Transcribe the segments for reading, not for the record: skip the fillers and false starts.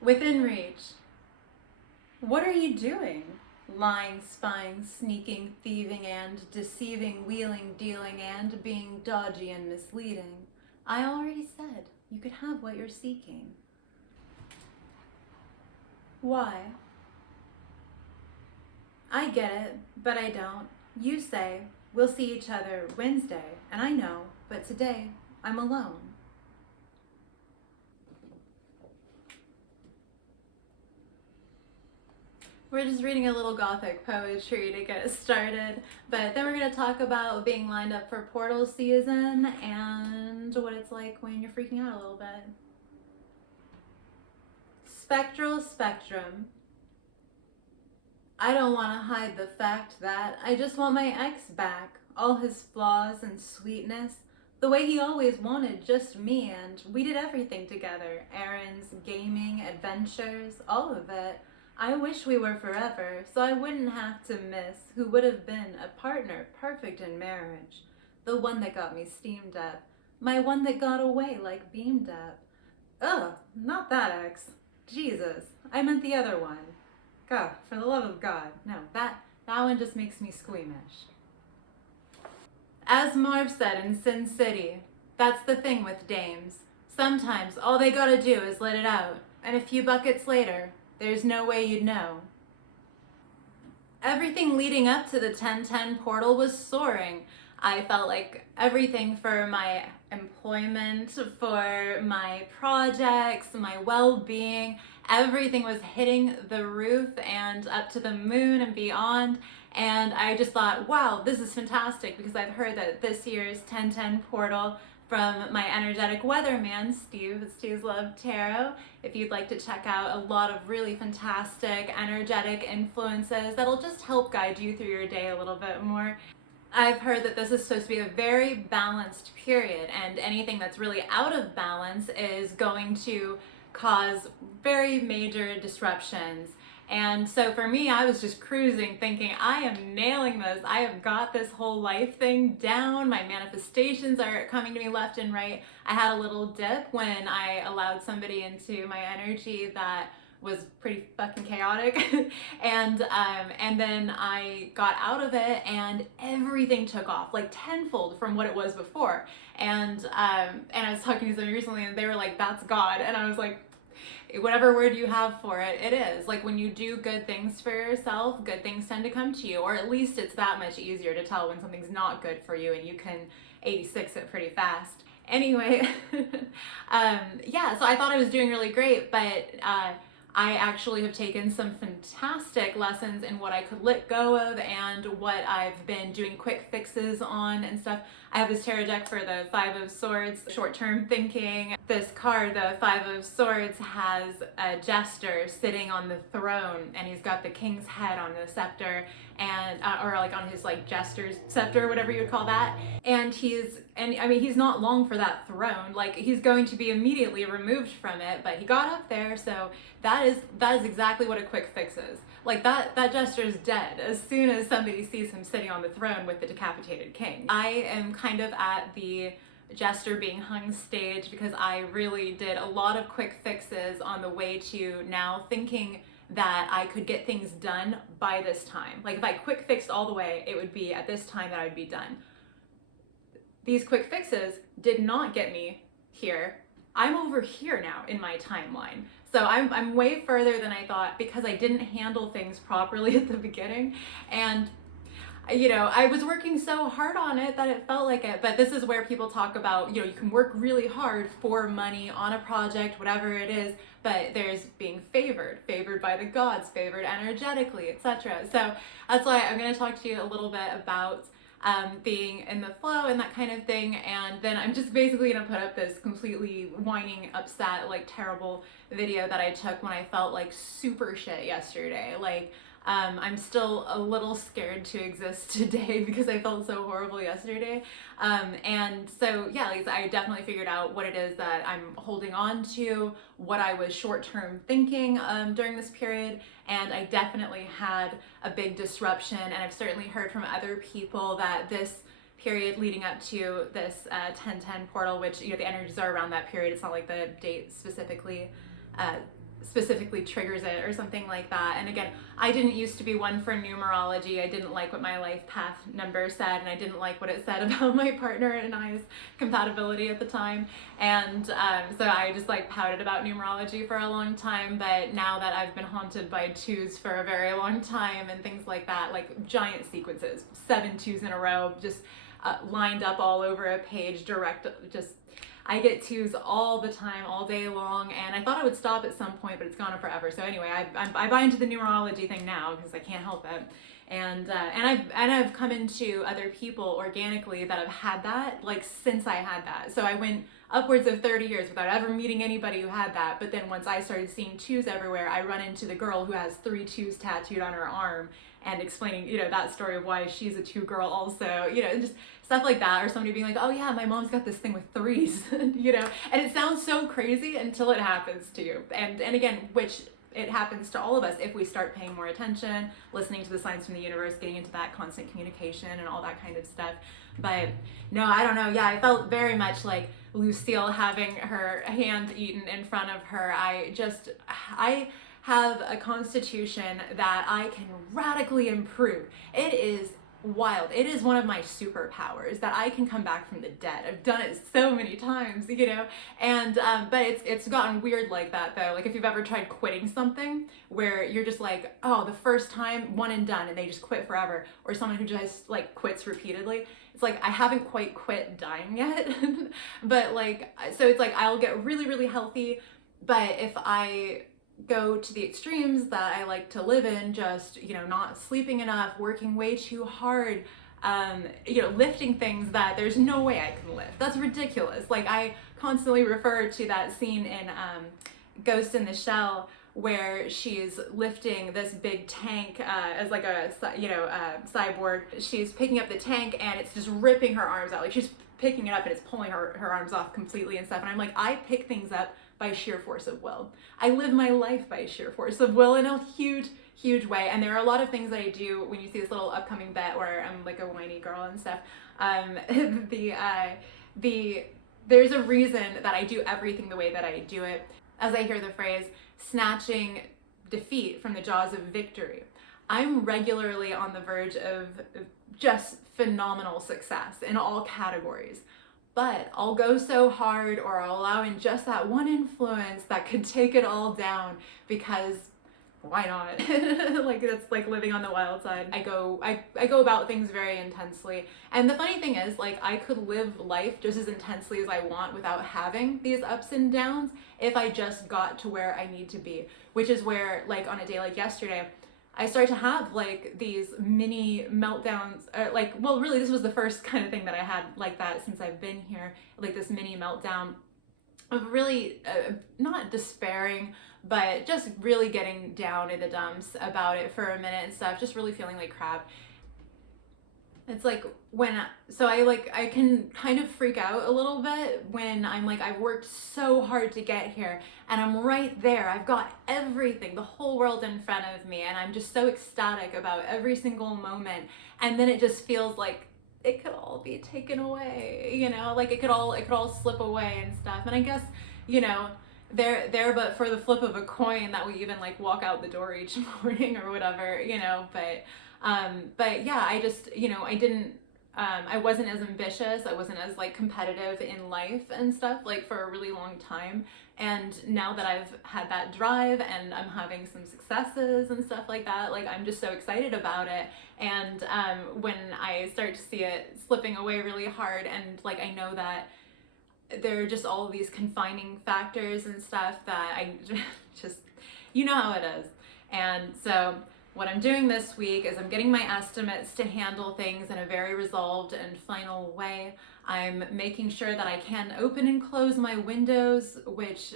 Within reach. What are you doing? Lying, spying, sneaking, thieving, and deceiving, wheeling, dealing, and being dodgy and misleading. I already said you could have what you're seeking. Why? I get it, but I don't. You say, we'll see each other Wednesday, and I know, but today I'm alone. We're just reading a little Gothic poetry to get started, but then we're going to talk about being lined up for portal season and what it's like when you're freaking out a little bit. Spectral spectrum. I don't want to hide the fact that I just want my ex back, all his flaws and sweetness, the way he always wanted just me, and we did everything together, errands, gaming, adventures, all of it. I wish we were forever, so I wouldn't have to miss who would have been a partner perfect in marriage. The one that got me steamed up. My one that got away like beamed up. Ugh, not that ex. Jesus, I meant the other one. God, for the love of God. No, that one just makes me squeamish. As Marv said in Sin City, that's the thing with dames. Sometimes all they gotta do is let it out, and a few buckets later, there's no way you'd know. Everything leading up to the 1010 portal was soaring. I felt like everything for my employment, for my projects, my well-being, everything was hitting the roof and up to the moon and beyond. And I just thought, wow, this is fantastic, because I've heard that this year's 1010 portal from my energetic weatherman, Steve, at Steve's Love Tarot. If you'd like to check out a lot of really fantastic energetic influences that'll just help guide you through your day a little bit more. I've heard that this is supposed to be a very balanced period, and anything that's really out of balance is going to cause very major disruptions. And so for me, I was just cruising thinking, I am nailing this. I have got this whole life thing down. My manifestations are coming to me left and right. I had a little dip when I allowed somebody into my energy that was pretty fucking chaotic. and then I got out of it and everything took off like tenfold from what it was before. And I was talking to somebody recently and they were like, that's God. And I was like, whatever word you have for it, it is. Like, when you do good things for yourself, good things tend to come to you, or at least it's that much easier to tell when something's not good for you, and you can 86 it pretty fast. Anyway, yeah, so I thought I was doing really great, but I actually have taken some fantastic lessons in what I could let go of and what I've been doing quick fixes on and stuff. I have this tarot deck for the Five of Swords, short-term thinking. This card, the Five of Swords, has a jester sitting on the throne, and he's got the king's head on the scepter, and or like on his like jester's scepter, whatever you would call that. And I mean, he's not long for that throne. Like, he's going to be immediately removed from it, but he got up there, so that is exactly what a quick fix is. Like, that jester's dead as soon as somebody sees him sitting on the throne with the decapitated king. I am kind of at the jester being hung stage because I really did a lot of quick fixes on the way to now thinking that I could get things done by this time. Like, if I quick fixed all the way, it would be at this time that I would be done. These quick fixes did not get me here. I'm over here now in my timeline. So I'm way further than I thought because I didn't handle things properly at the beginning. And you know, I was working so hard on it that it felt like it, but this is where people talk about, you know, you can work really hard for money on a project, whatever it is, but there's being favored by the gods, favored energetically, etc. So that's why I'm going to talk to you a little bit about being in the flow and that kind of thing, and then I'm just basically gonna put up this completely whining, upset, like terrible video that I took when I felt like super shit yesterday. Like, I'm still a little scared to exist today because I felt so horrible yesterday. And so yeah, like, I definitely figured out what it is that I'm holding on to, what I was short-term thinking during this period, and I definitely had a big disruption, and I've certainly heard from other people that this period leading up to this 1010 portal, which, you know, the energies are around that period, it's not like the date specifically specifically triggers it or something like that. And again, I didn't used to be one for numerology. I didn't like what my life path number said, and I didn't like what it said about my partner and I's compatibility at the time. And so I just like pouted about numerology for a long time. But now that I've been haunted by twos for a very long time and things like that, like giant sequences, 7 twos in a row, just lined up all over a page, just I get twos all the time, all day long, and I thought I would stop at some point, but it's gone on forever. So anyway, I buy into the numerology thing now because I can't help it, and I've come into other people organically that have had that like since I had that. So I went upwards of 30 years without ever meeting anybody who had that. But then once I started seeing twos everywhere, I run into the girl who has 3 twos tattooed on her arm and explaining, that story of why she's a 2 girl also, just stuff like that, or somebody being like, oh yeah, my mom's got this thing with 3s, and it sounds so crazy until it happens to you. And again, which it happens to all of us if we start paying more attention, listening to the signs from the universe, getting into that constant communication and all that kind of stuff. But no, I don't know. Yeah, I felt very much like Lucille having her hand eaten in front of her. I have a constitution that I can radically improve. It is wild. It is one of my superpowers that I can come back from the dead. I've done it so many times, and but it's gotten weird like that though. Like if you've ever tried quitting something where you're just like, oh, the first time, one and done, and they just quit forever, or someone who just like quits repeatedly. It's like I haven't quite quit dying yet, but like, so it's like I'll get really, really healthy, but if I go to the extremes that I like to live in, just, not sleeping enough, working way too hard, lifting things that there's no way I can lift. That's ridiculous. Like I constantly refer to that scene in Ghost in the Shell where she's lifting this big tank as like a cyborg. She's picking up the tank and it's just ripping her arms out. Like she's picking it up and it's pulling her arms off completely and stuff. And I'm like, I pick things up by sheer force of will. I live my life by sheer force of will in a huge, huge way. And there are a lot of things that I do when you see this little upcoming bet where I'm like a whiny girl and stuff. There's a reason that I do everything the way that I do it. As I hear the phrase, snatching defeat from the jaws of victory. I'm regularly on the verge of just phenomenal success in all categories. But I'll go so hard, or I'll allow in just that one influence that could take it all down, because why not? Like it's like living on the wild side. I go about things very intensely. And the funny thing is, like, I could live life just as intensely as I want without having these ups and downs if I just got to where I need to be, which is where, like, on a day like yesterday, I started to have like these mini meltdowns, really this was the first kind of thing that I had like that since I've been here, like this mini meltdown of really not despairing, but just really getting down in the dumps about it for a minute and stuff, just really feeling like crap. It's like I can kind of freak out a little bit when I'm like, I've worked so hard to get here and I'm right there. I've got everything, the whole world in front of me, and I'm just so ecstatic about every single moment. And then it just feels like it could all be taken away, like it could all slip away and stuff. And I guess, there, but for the flip of a coin that we even like walk out the door each morning or whatever, but yeah, I just, I wasn't as ambitious. I wasn't as like competitive in life and stuff like for a really long time. And now that I've had that drive and I'm having some successes and stuff like that, like I'm just so excited about it. And when I start to see it slipping away really hard, and like I know that there are just all of these confining factors and stuff that I just, how it is. And so what I'm doing this week is I'm getting my estimates to handle things in a very resolved and final way. I'm making sure that I can open and close my windows, which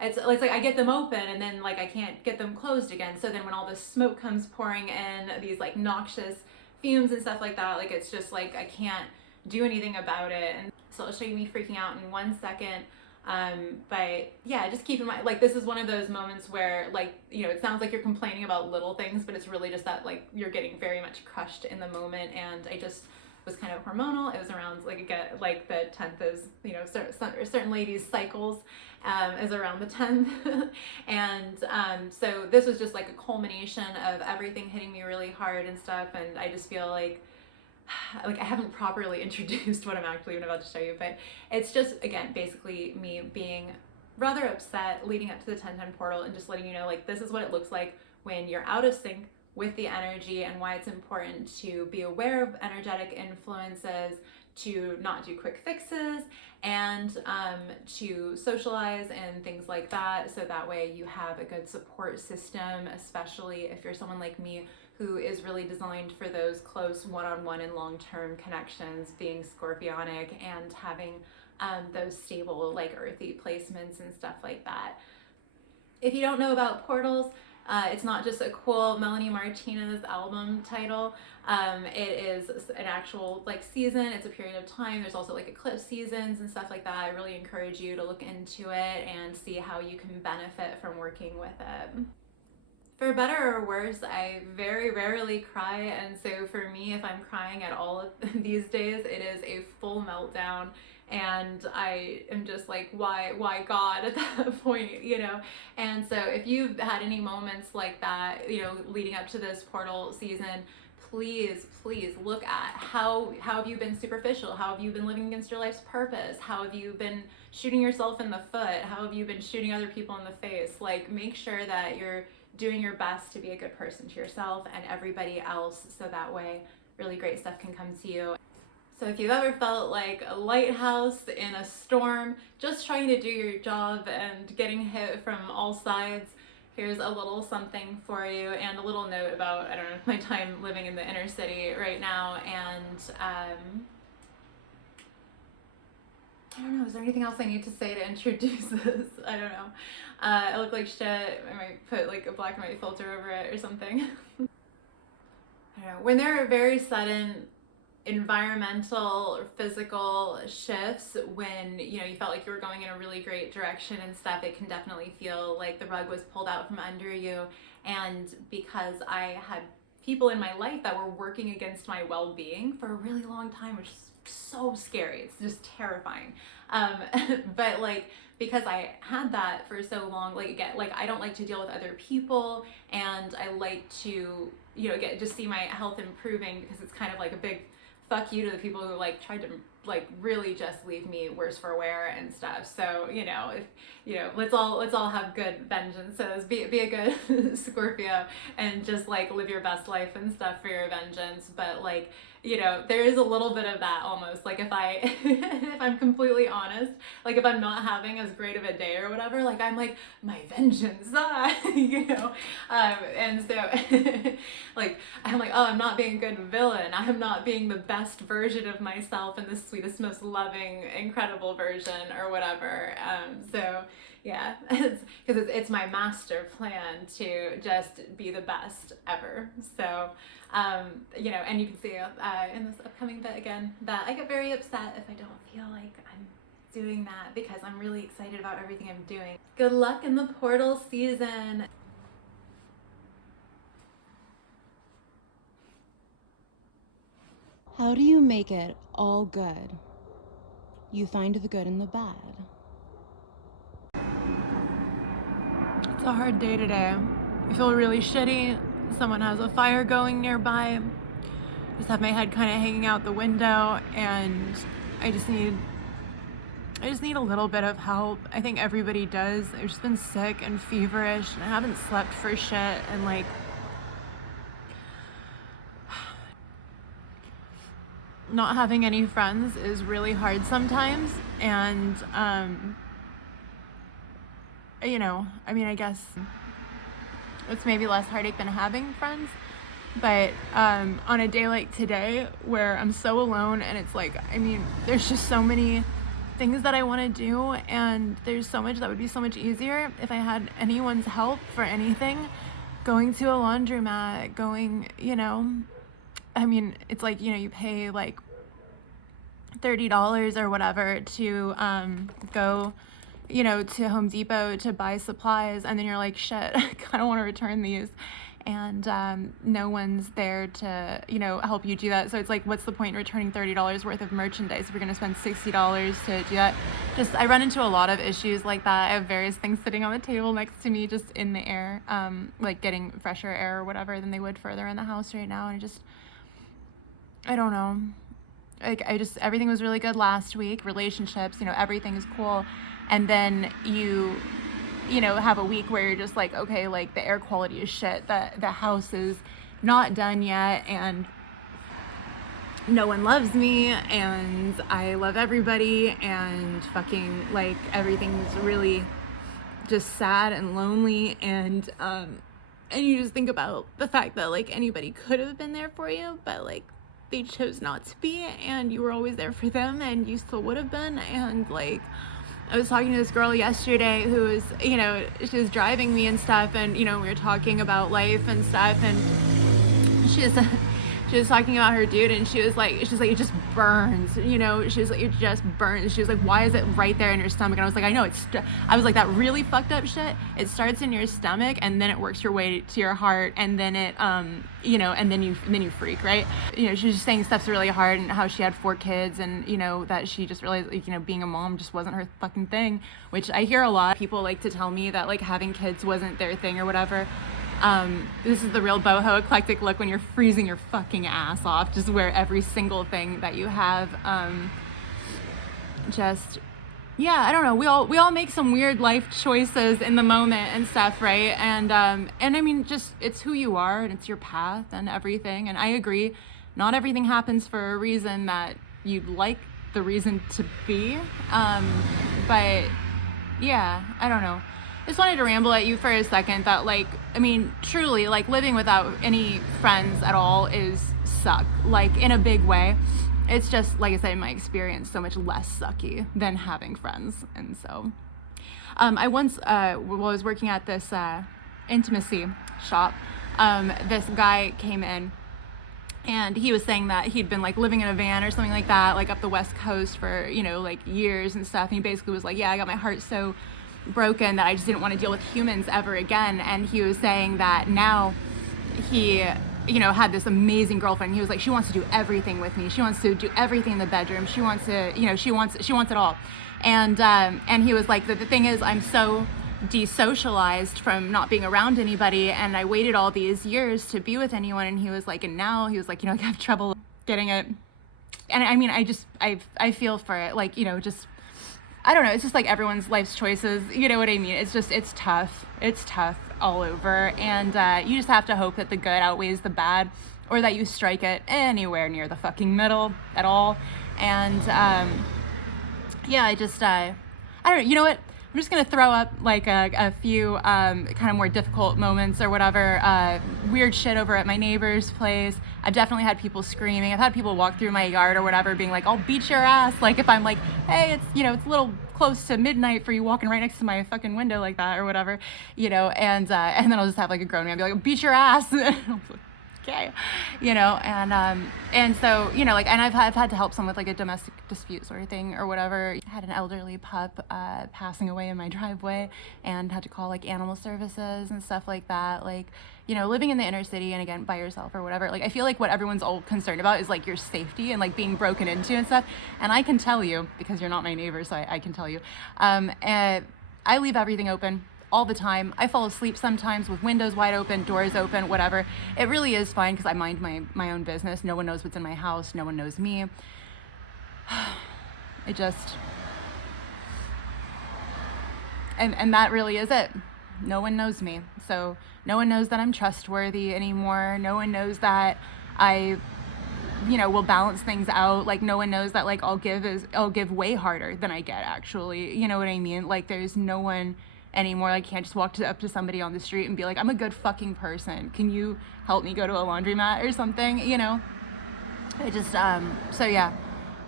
it's like I get them open and then like I can't get them closed again. So then when all this smoke comes pouring in, these like noxious fumes and stuff like that, like it's just like I can't do anything about it. And so I'll show you me freaking out in 1 second. But yeah, just keep in mind, like this is one of those moments where like, it sounds like you're complaining about little things, but it's really just that like you're getting very much crushed in the moment. And was kind of hormonal. It was around like, again, like the 10th is, you know, certain ladies' cycles is around the 10th. And so this was just like a culmination of everything hitting me really hard and stuff. And I just feel like I haven't properly introduced what I'm actually about to show you, but it's just, again, basically me being rather upset leading up to the 1010 portal and just letting you know, like, this is what it looks like when you're out of sync with the energy, and why it's important to be aware of energetic influences, to not do quick fixes, and to socialize and things like that, so that way you have a good support system, especially if you're someone like me who is really designed for those close one-on-one and long-term connections, being scorpionic and having those stable, like, earthy placements and stuff like that. If you don't know about portals, it's not just a cool Melanie Martinez album title. It is an actual, like, season. It's a period of time. There's also like eclipse seasons and stuff like that. I really encourage you to look into it and see how you can benefit from working with it. For better or worse, I very rarely cry, and so for me, if I'm crying at all these days, it is a full meltdown, and I am just like, why God at that point, you know? And so if you've had any moments like that, you know, leading up to this portal season, please look at how have you been superficial? How have you been living against your life's purpose? How have you been shooting yourself in the foot? How have you been shooting other people in the face? Like, make sure that you're doing your best to be a good person to yourself and everybody else, so that way really great stuff can come to you. So if you've ever felt like a lighthouse in a storm, just trying to do your job and getting hit from all sides, here's a little something for you, and a little note about, I don't know, my time living in the inner city right now. And I don't know, is there anything else I need to say to introduce this? I don't know. I look like shit. I might put like a black and white filter over it or something. I don't know. When there are very sudden environmental or physical shifts, when, you know, you felt like you were going in a really great direction and stuff, it can definitely feel like the rug was pulled out from under you. And because I had people in my life that were working against my well-being for a really long time, which is so scary, it's just terrifying, but like, because I had that for so long, like, again, like, I don't like to deal with other people, and I like to, you know, just see my health improving, because it's kind of like a big fuck you to the people who like tried to like really just leave me worse for wear and stuff. So, you know, if, you know, let's all have good vengeances, be a good Scorpio, and just like live your best life and stuff for your vengeance. But like, you know, there is a little bit of that almost, like, if if I'm completely honest, like, if I'm not having as great of a day or whatever, like, I'm like, my vengeance, you know, and so like, I'm like, oh, I'm not being a good villain, I'm not being the best version of myself and the sweetest, most loving, incredible version or whatever. So yeah, because it's my master plan to just be the best ever. So you know, and you can see in this upcoming bit again that I get very upset if I don't feel like I'm doing that, because I'm really excited about everything I'm doing. Good luck in the portal season. How do you make it all good? You find the good in the bad. It's a hard day today. I feel really shitty. Someone has a fire going nearby. Just have my head kind of hanging out the window, and I just need a little bit of help. I think everybody does. I've just been sick and feverish, and I haven't slept for shit, and like, not having any friends is really hard sometimes. And you know, I mean, I guess it's maybe less heartache than having friends, but on a day like today where I'm so alone, and it's like, I mean, there's just so many things that I want to do, and there's so much that would be so much easier if I had anyone's help for anything. Going to a laundromat, going, you know, I mean, it's like, you know, you pay like $30 or whatever to go, you know, to Home Depot to buy supplies, and then you're like, shit, I kind of want to return these. and no one's there to, you know, help you do that. So it's like, what's the point in returning $30 worth of merchandise if you're going to spend $60 to do that? Just, I run into a lot of issues like that. I have various things sitting on the table next to me, just in the air, like getting fresher air or whatever than they would further in the house right now. And I don't know. Like, everything was really good last week. Relationships, you know, everything is cool. And then you know, have a week where you're just like, okay, like the air quality is shit, the house is not done yet, and no one loves me, and I love everybody, and fucking like everything's really just sad and lonely, and you just think about the fact that like anybody could have been there for you, but like they chose not to be, and you were always there for them, and you still would have been. And like, I was talking to this girl yesterday who was, you know, she was driving me and stuff, and, you know, we were talking about life and stuff, and she was talking about her dude, and she's like, it just burns, you know, she was like, it just burns. She was like, why is it right there in your stomach? And I was like, I know, I was like, that really fucked up shit, it starts in your stomach, and then it works your way to your heart, and then it, you know, and then you freak, right? You know, she was just saying stuff's really hard, and how she had 4 kids, and, you know, that she just realized, like, you know, being a mom just wasn't her fucking thing, which I hear a lot. People like to tell me that, like, having kids wasn't their thing or whatever. This is the real boho eclectic look when you're freezing your fucking ass off. Just wear every single thing that you have. Yeah, I don't know. We all make some weird life choices in the moment and stuff, right? And I mean, just, it's who you are, and it's your path and everything. And I agree, not everything happens for a reason that you'd like the reason to be. But yeah, I don't know. Just wanted to ramble at you for a second that, like, I mean, truly, like, living without any friends at all is suck, like, in a big way. It's just, like I said, in my experience, so much less sucky than having friends. And so I once, while I was working at this intimacy shop, this guy came in, and he was saying that he'd been, like, living in a van or something like that, like, up the West Coast for, you know, like, years and stuff. And he basically was like, yeah, I got my heart so broken that I just didn't want to deal with humans ever again. And he was saying that now he, you know, had this amazing girlfriend. He was like, she wants to do everything with me. She wants to do everything in the bedroom. She wants to, you know, she wants it all. And he was like, the thing is, I'm so desocialized from not being around anybody, and I waited all these years to be with anyone. And he was like, and now he was like, you know, I have trouble getting it. And I mean, I feel for it. Like, you know, just, I don't know, it's just like everyone's life's choices, you know what I mean? It's just, it's tough all over, and you just have to hope that the good outweighs the bad, or that you strike it anywhere near the fucking middle at all. And yeah, I don't know, you know what? I'm just gonna throw up like a few kind of more difficult moments or whatever, weird shit over at my neighbor's place. I've definitely had people screaming. I've had people walk through my yard or whatever being like, I'll beat your ass. Like, if I'm like, hey, it's, you know, it's a little close to midnight for you walking right next to my fucking window like that or whatever, you know, and then I'll just have like a grown man be like, beat your ass. Okay, you know, and so, you know, like, and I've had to help someone with like a domestic dispute sort of thing or whatever. I had an elderly pup passing away in my driveway, and had to call like animal services and stuff like that. Like, you know, living in the inner city, and again by yourself or whatever, like, I feel like what everyone's all concerned about is like your safety and like being broken into and stuff. And I can tell you, because you're not my neighbor, so I can tell you, I leave everything open all the time. I fall asleep sometimes with windows wide open, doors open, whatever. It really is fine, because I mind my own business. No one knows what's in my house. No one knows me. It just, and that really is it. No one knows me. So no one knows that I'm trustworthy anymore. No one knows that I, you know, will balance things out. Like, no one knows that like I'll give way harder than I get, actually. You know what I mean? Like, there's no one anymore. I can't just walk up to somebody on the street and be like, I'm a good fucking person, can you help me go to a laundromat or something, you know? I just so yeah,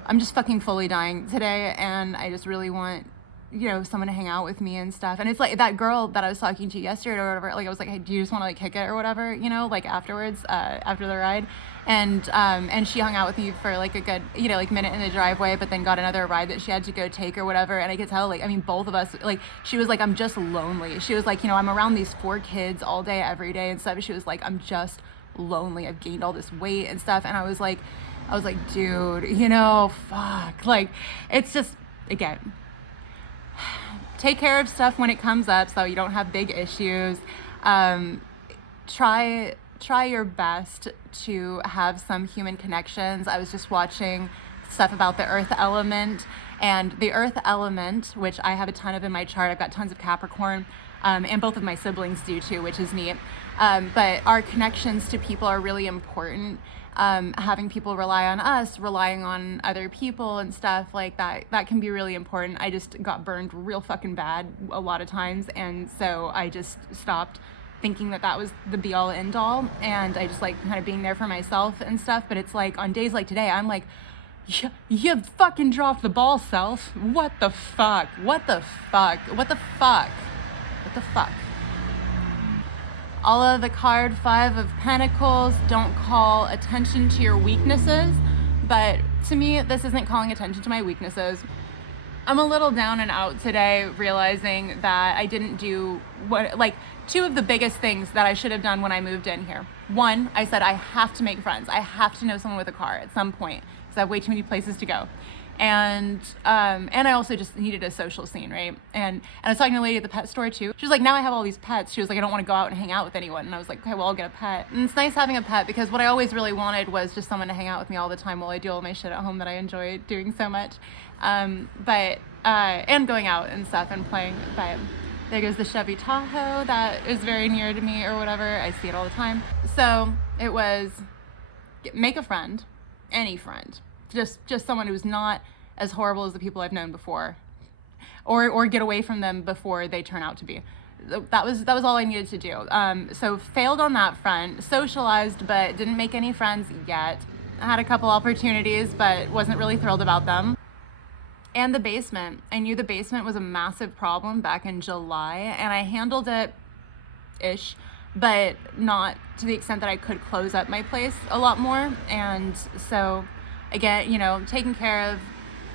I'm just fucking fully dying today, and I just really want, you know, someone to hang out with me and stuff. And it's like that girl that I was talking to yesterday or whatever, like I was like, hey, do you just want to like kick it or whatever, you know, like afterwards, after the ride. And she hung out with me for like a good, you know, like minute in the driveway, but then got another ride that she had to go take or whatever. And I could tell, like, I mean, both of us, like, she was like, I'm just lonely. She was like, you know, I'm around these 4 kids all day, every day and stuff. She was like, I'm just lonely. I've gained all this weight and stuff. And I was like, dude, you know, fuck. Like, it's just, again, take care of stuff when it comes up so you don't have big issues. Try your best to have some human connections. I was just watching stuff about the earth element, and the earth element, which I have a ton of in my chart. I've got tons of Capricorn, and both of my siblings do too, which is neat. But our connections to people are really important. Having people rely on us, relying on other people and stuff like that, that can be really important. I just got burned real fucking bad a lot of times, and so I just stopped thinking that that was the be all end all, and I just like kind of being there for myself and stuff. But it's like on days like today, I'm like, you fucking dropped the ball, self. What the fuck? What the fuck? What the fuck? What the fuck? All of the card 5 of Pentacles don't call attention to your weaknesses, but to me, this isn't calling attention to my weaknesses. I'm a little down and out today, realizing that I didn't do what, like, 2 of the biggest things that I should have done when I moved in here. 1, I said I have to make friends. I have to know someone with a car at some point because I have way too many places to go. And I also just needed a social scene, right? And I was talking to a lady at the pet store too. She was like, now I have all these pets. She was like, I don't want to go out and hang out with anyone. And I was like, okay, well, I'll get a pet. And it's nice having a pet because what I always really wanted was just someone to hang out with me all the time while I do all my shit at home that I enjoy doing so much. And going out and stuff and playing. But there goes the Chevy Tahoe that is very near to me or whatever. I see it all the time. So it was make a friend, any friend. Just someone who's not as horrible as the people I've known before, or get away from them before they turn out to be. That was all I needed to do. So failed on that front. Socialized, but didn't make any friends yet. I had a couple opportunities, but wasn't really thrilled about them. And the basement. I knew the basement was a massive problem back in July, and I handled it-ish, but not to the extent that I could close up my place a lot more. And so, again, you know, taking care of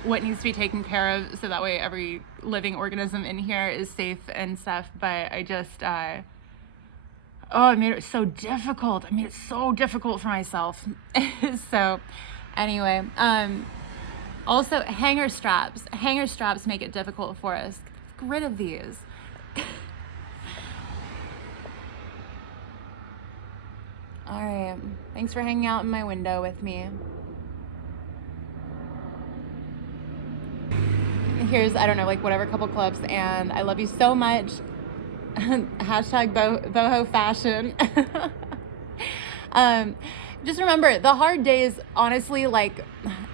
what needs to be taken care of so that way every living organism in here is safe and stuff. But I just, I made it so difficult. I made it so difficult for myself. So anyway, also hanger straps. Hanger straps make it difficult for us. Get rid of these. All right. Thanks for hanging out in my window with me. Here's, I don't know, like whatever couple clubs, and I love you so much. Hashtag boho fashion. Just remember, the hard days, honestly, like,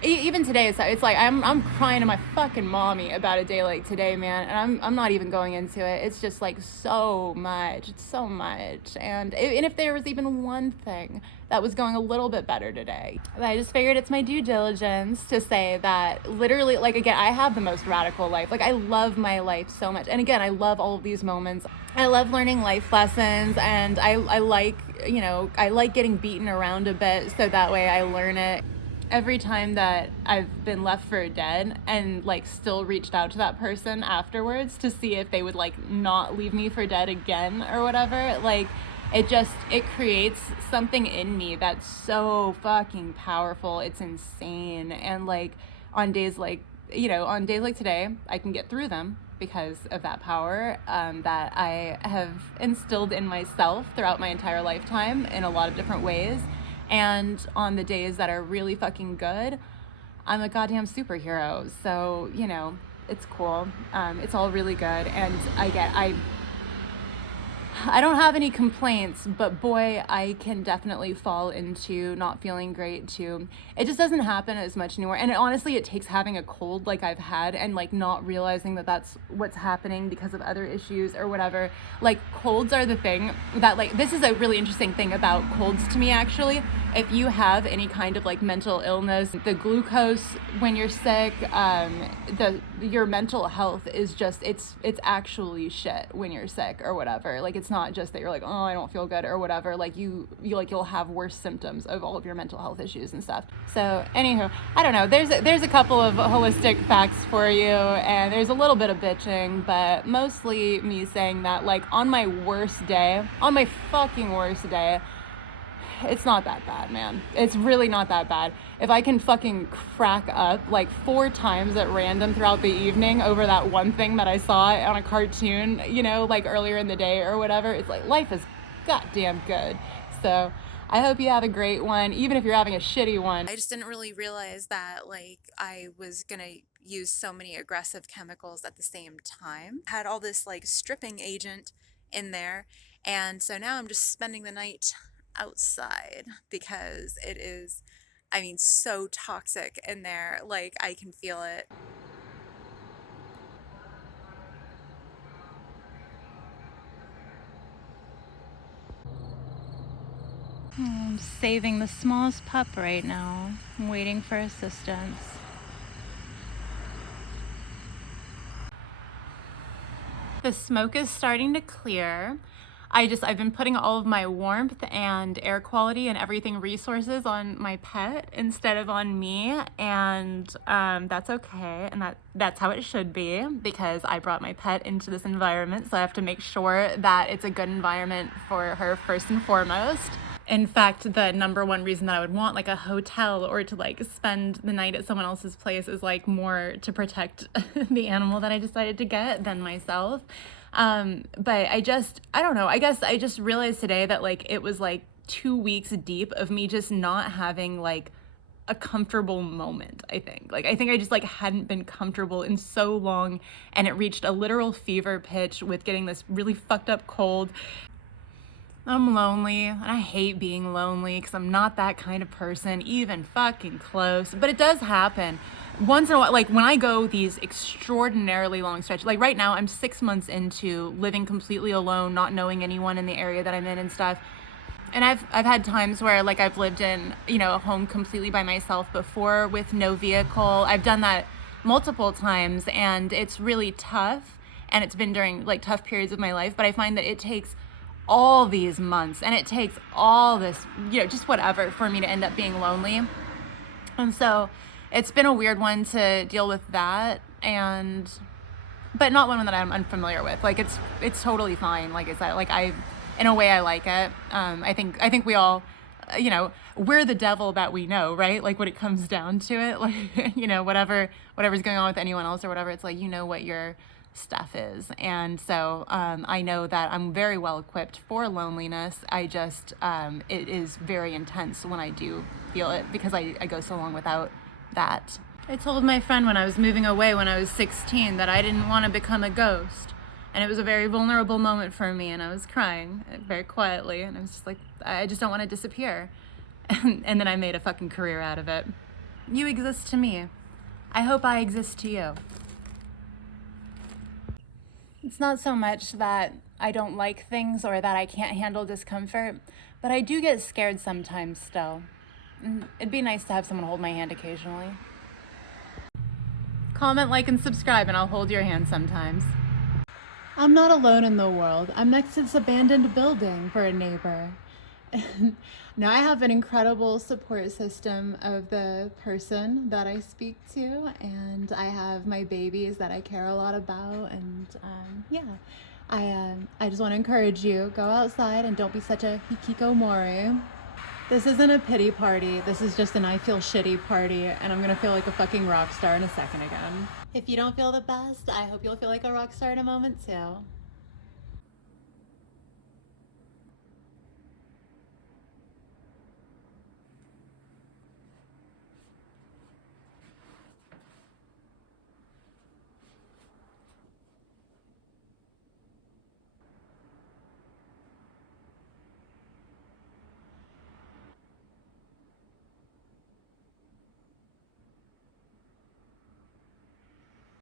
even today, it's like, I'm crying to my fucking mommy about a day like today, man, and I'm not even going into it. It's just, like, so much. It's so much. And if there was even one thing that was going a little bit better today, I just figured it's my due diligence to say that, literally, like, again, I have the most radical life. Like, I love my life so much. And again, I love all of these moments. I love learning life lessons, and I like, you know, I like getting beaten around a bit so that way I learn it. Every time that I've been left for dead and like still reached out to that person afterwards to see if they would like not leave me for dead again or whatever, like it creates something in me that's so fucking powerful. It's insane. And like on days like today, I can get through them because of that power that I have instilled in myself throughout my entire lifetime in a lot of different ways. And on the days that are really fucking good, I'm a goddamn superhero. So, you know, it's cool. It's all really good. And I don't have any complaints, but boy, I can definitely fall into not feeling great too. It just doesn't happen as much anymore. And honestly, it takes having a cold like I've had and like not realizing that that's what's happening because of other issues or whatever. Like colds are the thing that like, this is a really interesting thing about colds to me actually. If you have any kind of like mental illness, the glucose when you're sick, your mental health is just, it's actually shit when you're sick or whatever. Like it's not just that you're like, oh, I don't feel good or whatever. Like you'll have worse symptoms of all of your mental health issues and stuff. So anywho, I don't know. There's a couple of holistic facts for you, and there's a little bit of bitching, but mostly me saying that like on my fucking worst day, it's not that bad, man. It's really not that bad. If I can fucking crack up like 4 times at random throughout the evening over that one thing that I saw on a cartoon, you know, like earlier in the day or whatever, it's like life is goddamn good. So I hope you have a great one, even if you're having a shitty one. I just didn't really realize that like I was gonna use so many aggressive chemicals at the same time. Had all this like stripping agent in there, and so now I'm just spending the night outside because it is, I mean, so toxic in there. Like I can feel it. I'm saving the smallest pup right now. I'm waiting for assistance. The smoke is starting to clear. I've been putting all of my warmth and air quality and everything resources on my pet instead of on me, and that's okay, and that's how it should be because I brought my pet into this environment, so I have to make sure that it's a good environment for her first and foremost. In fact, the number one reason that I would want like a hotel or to like spend the night at someone else's place is like more to protect the animal that I decided to get than myself. But I don't know, I guess I just realized today that like it was like 2 weeks deep of me just not having like a comfortable moment. I think I just like hadn't been comfortable in so long, and it reached a literal fever pitch with getting this really fucked up cold. I'm lonely, and I hate being lonely because I'm not that kind of person, even fucking close, but it does happen. Once in a while, like when I go these extraordinarily long stretches, like right now I'm 6 months into living completely alone, not knowing anyone in the area that I'm in and stuff. And I've had times where like I've lived in, you know, a home completely by myself before with no vehicle. I've done that multiple times, and it's really tough, and it's been during like tough periods of my life, but I find that it takes all these months and it takes all this, you know, just whatever for me to end up being lonely. And so it's been a weird one to deal with that, but not one that I'm unfamiliar with. Like it's totally fine. Like I said, like in a way I like it. I think we all, you know, we're the devil that we know, right? Like when it comes down to it, like, you know, whatever's going on with anyone else or whatever, it's like, you know what your stuff is. And so I know that I'm very well equipped for loneliness. I just it is very intense when I do feel it because I go so long without that. I told my friend when I was moving away when I was 16 that I didn't want to become a ghost, and it was a very vulnerable moment for me, and I was crying very quietly, and I was just like, I just don't want to disappear. And then I made a fucking career out of it. You exist to me. I hope I exist to you. It's not so much that I don't like things or that I can't handle discomfort, but I do get scared sometimes still. It'd be nice to have someone hold my hand occasionally. Comment, like, and subscribe, and I'll hold your hand sometimes. I'm not alone in the world. I'm next to this abandoned building for a neighbor. Now I have an incredible support system of the person that I speak to, and I have my babies that I care a lot about, and I just want to encourage you, go outside and don't be such a hikikomori. This isn't a pity party, this is just an I feel shitty party, and I'm gonna feel like a fucking rock star in a second again. If you don't feel the best, I hope you'll feel like a rock star in a moment too.